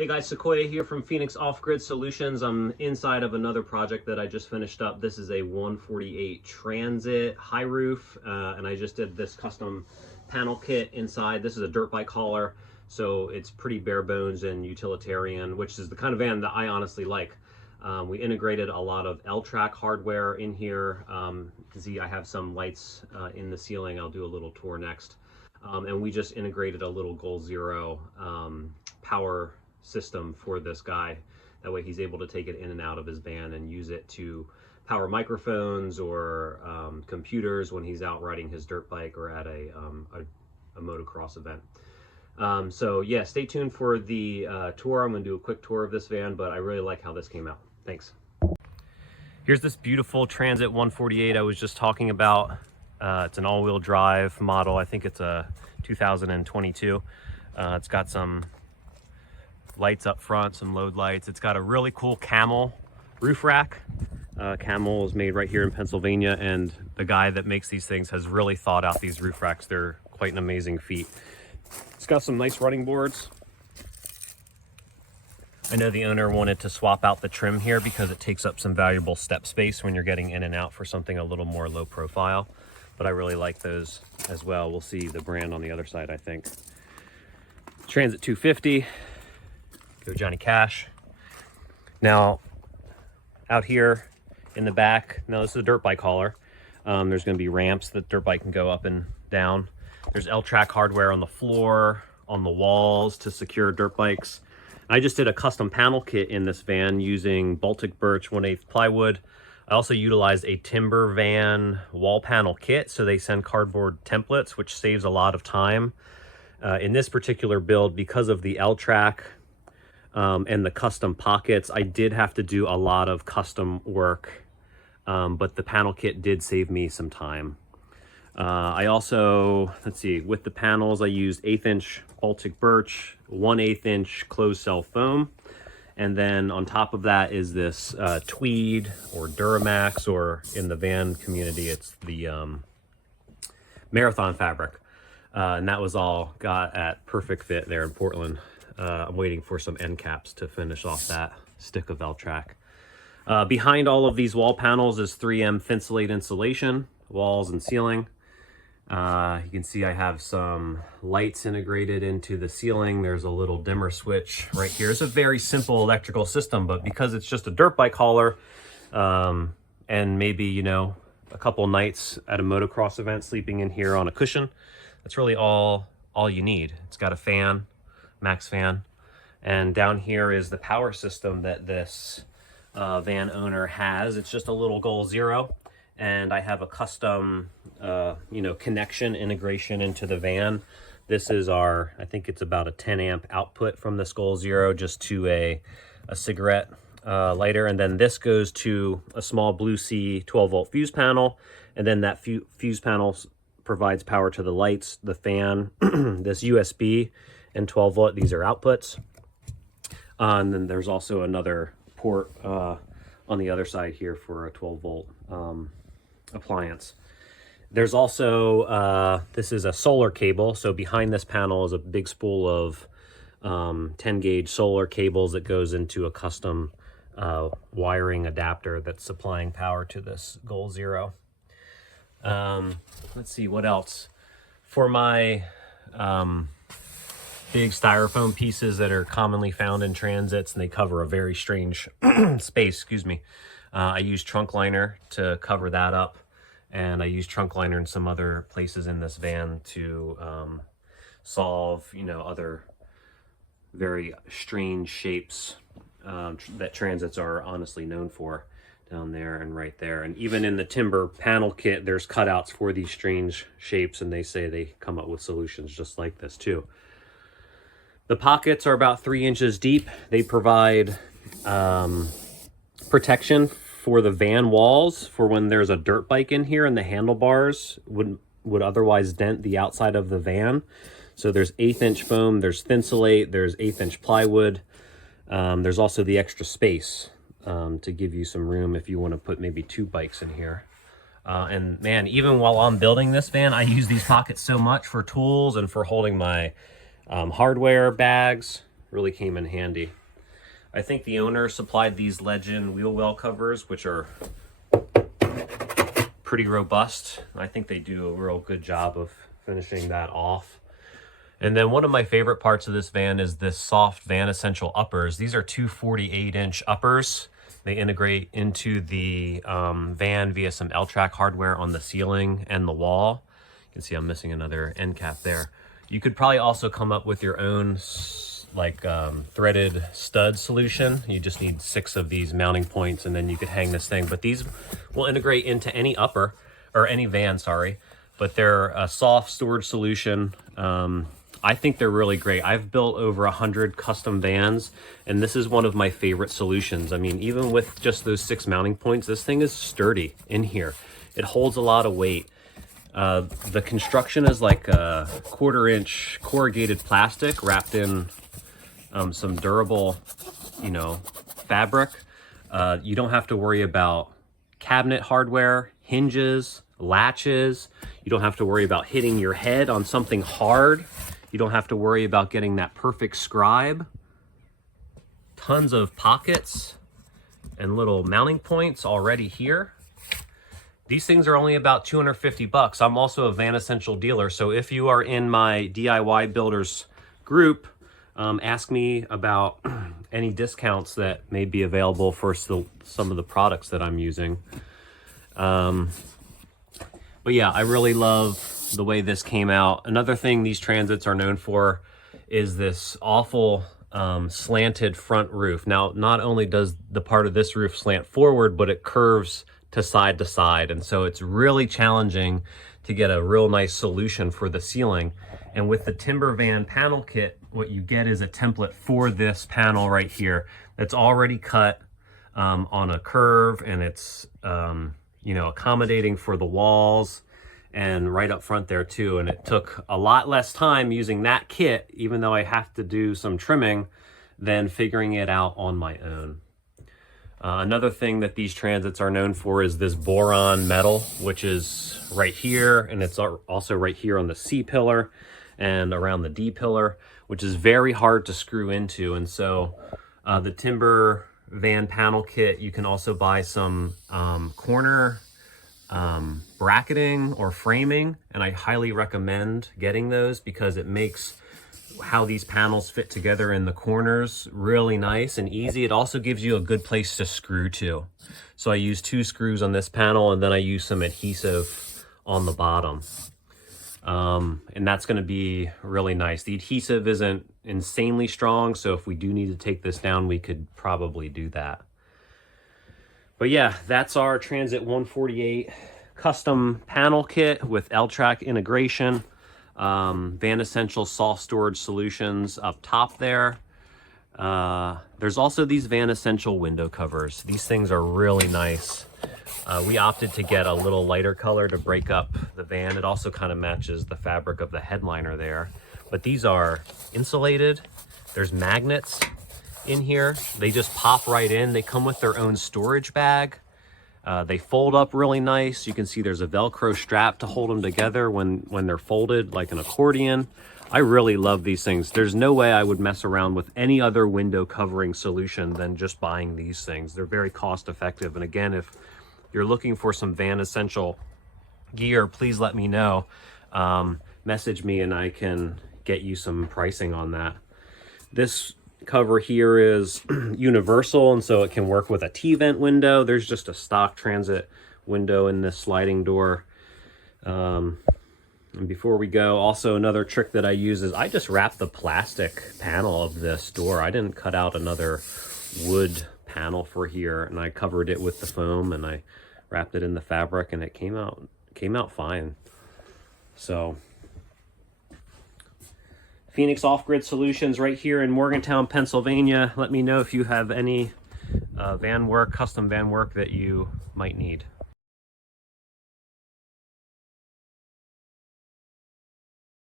Hey guys, Sequoia here from Phoenix Off-Grid Solutions. I'm inside of another project that I just finished up. This is a 148 Transit high roof, and I just did this custom panel kit inside. This is a dirt bike hauler, so it's pretty bare bones and utilitarian, which is the kind of van that I honestly like. We integrated a lot of L-track hardware in here. You can see I have some lights in the ceiling. I'll do a little tour next. And we just integrated a little Goal Zero power system for this guy. That way he's able to take it in and out of his van and use it to power microphones or computers when he's out riding his dirt bike or at a motocross event. So yeah, stay tuned for the tour. I'm going to do a quick tour of this van, but I really like how this came out. Thanks. Here's this beautiful Transit 148 I was just talking about. It's an all-wheel drive model. I think it's a 2022. It's got some lights up front, some load lights. It's got a really cool camel roof rack. Camel is made right here in Pennsylvania, and the guy that makes these things has really thought out these roof racks. They're quite an amazing feat. It's got some nice running boards. I know the owner wanted to swap out the trim here because it takes up some valuable step space when you're getting in and out for something a little more low profile, but I really like those as well. We'll see the brand on the other side, I think. Transit 250. Go Johnny Cash. Now, out here in the back, now this is a dirt bike hauler. There's going to be ramps that dirt bike can go up and down. There's L-track hardware on the floor, on the walls to secure dirt bikes. I just did a custom panel kit in this van using Baltic birch 1/8 plywood. I also utilized a timber van wall panel kit, so they send cardboard templates, which saves a lot of time. In this particular build, because of the L-track and the custom pockets, I did have to do a lot of custom work, but the panel kit did save me some time. I also, let's see, with the panels, I used 1/8 inch Baltic birch, 1/8 inch closed cell foam. And then on top of that is this tweed or Duramax, or in the van community, it's the Marathon fabric. And that was all got at Perfect Fit there in Portland. I'm waiting for some end caps to finish off that stick of L-track. Behind all of these wall panels is 3M Thinsulate insulation, walls and ceiling. You can see I have some lights integrated into the ceiling. There's a little dimmer switch right here. It's a very simple electrical system, but because it's just a dirt bike hauler, and maybe, you know, a couple nights at a motocross event sleeping in here on a cushion, that's really all you need. It's got a fan, max fan, and down here is the power system that this van owner has. It's just a little Goal Zero. And I have a custom, connection integration into the van. This is our, I think it's about a 10 amp output from this Goal Zero just to a cigarette lighter. And then this goes to a small Blue Sea 12 volt fuse panel. And then that fuse panel provides power to the lights, the fan, this USB and 12 volt. These are outputs. And then there's also another port on the other side here for a 12 volt appliance. There's also, this is a solar cable. So behind this panel is a big spool of 10 gauge solar cables that goes into a custom wiring adapter that's supplying power to this Goal Zero. Let's see what else. For my big styrofoam pieces that are commonly found in Transits, and they cover a very strange space, excuse me. I use trunk liner to cover that up, and I use trunk liner in some other places in this van to solve, other very strange shapes that Transits are honestly known for, down there and right there. And even in the timber panel kit, there's cutouts for these strange shapes, and they say they come up with solutions just like this too. The pockets are about 3 inches deep. They provide protection for the van walls for when there's a dirt bike in here and the handlebars would otherwise dent the outside of the van. So there's 1/8 inch foam, there's Thinsulate, there's 1/8 inch plywood. There's also the extra space to give you some room if you want to put maybe 2 bikes in here. And man, even while I'm building this van, I use these pockets so much for tools and for holding my hardware bags, really came in handy. I think the owner supplied these Legend wheel well covers, which are pretty robust. I think they do a real good job of finishing that off. And then one of my favorite parts of this van is this soft Vanessential uppers. These are two 48-inch uppers. They integrate into the van via some L-track hardware on the ceiling and the wall. You can see I'm missing another end cap there. You could probably also come up with your own like threaded stud solution. You just need 6 of these mounting points and then you could hang this thing. But these will integrate into any upper, or any van, sorry. But they're a soft storage solution. I think they're really great. I've built over 100 custom vans, and this is one of my favorite solutions. I mean, even with just those 6 mounting points, this thing is sturdy in here. It holds a lot of weight. The construction is like a 1/4-inch corrugated plastic wrapped in some durable, you know, fabric. You don't have to worry about cabinet hardware, hinges, latches. You don't have to worry about hitting your head on something hard. You don't have to worry about getting that perfect scribe. Tons of pockets and little mounting points already here. These things are only about 250 bucks. I'm also a Vanessential dealer, so if you are in my DIY builders group, ask me about any discounts that may be available for some of the products that I'm using. But yeah, I really love the way this came out. Another thing these Transits are known for is this awful slanted front roof. Now, not only does the part of this roof slant forward, but it curves to side, and so it's really challenging to get a real nice solution for the ceiling. And with the Timber Van panel kit, what you get is a template for this panel right here that's already cut on a curve, and it's you know, accommodating for the walls and right up front there too. And it took a lot less time using that kit, even though I have to do some trimming, than figuring it out on my own. Another thing that these Transits are known for is this boron metal, which is right here, and it's also right here on the C pillar and around the D pillar, which is very hard to screw into. And so the Timber Van panel kit, you can also buy some corner bracketing or framing, and I highly recommend getting those because it makes how these panels fit together in the corners really nice and easy. It also gives you a good place to screw to. So I use 2 screws on this panel, and then I use some adhesive on the bottom. And that's going to be really nice. The adhesive isn't insanely strong, so if we do need to take this down, we could probably do that. But yeah, that's our Transit 148 custom panel kit with L-track integration. Vanessential soft storage solutions up top there. There's also these Vanessential window covers. These things are really nice. We opted to get a little lighter color to break up the van. It also kind of matches the fabric of the headliner there. But these are insulated. There's magnets in here. They just pop right in. They come with their own storage bag. They fold up really nice. You can see there's a Velcro strap to hold them together when they're folded like an accordion. I really love these things. There's no way I would mess around with any other window covering solution than just buying these things. They're very cost effective. And again, if you're looking for some Vanessential gear, please let me know. Message me and I can get you some pricing on that. This cover here is universal, and so it can work with a T-vent window. There's just a stock Transit window in this sliding door. And before we go, also another trick that I use is I just wrap the plastic panel of this door. I didn't cut out another wood panel for here, and I covered it with the foam, and I wrapped it in the fabric, and it came out fine. So Phoenix Off-Grid Solutions right here in Morgantown, Pennsylvania. Let me know if you have any van work, custom van work that you might need.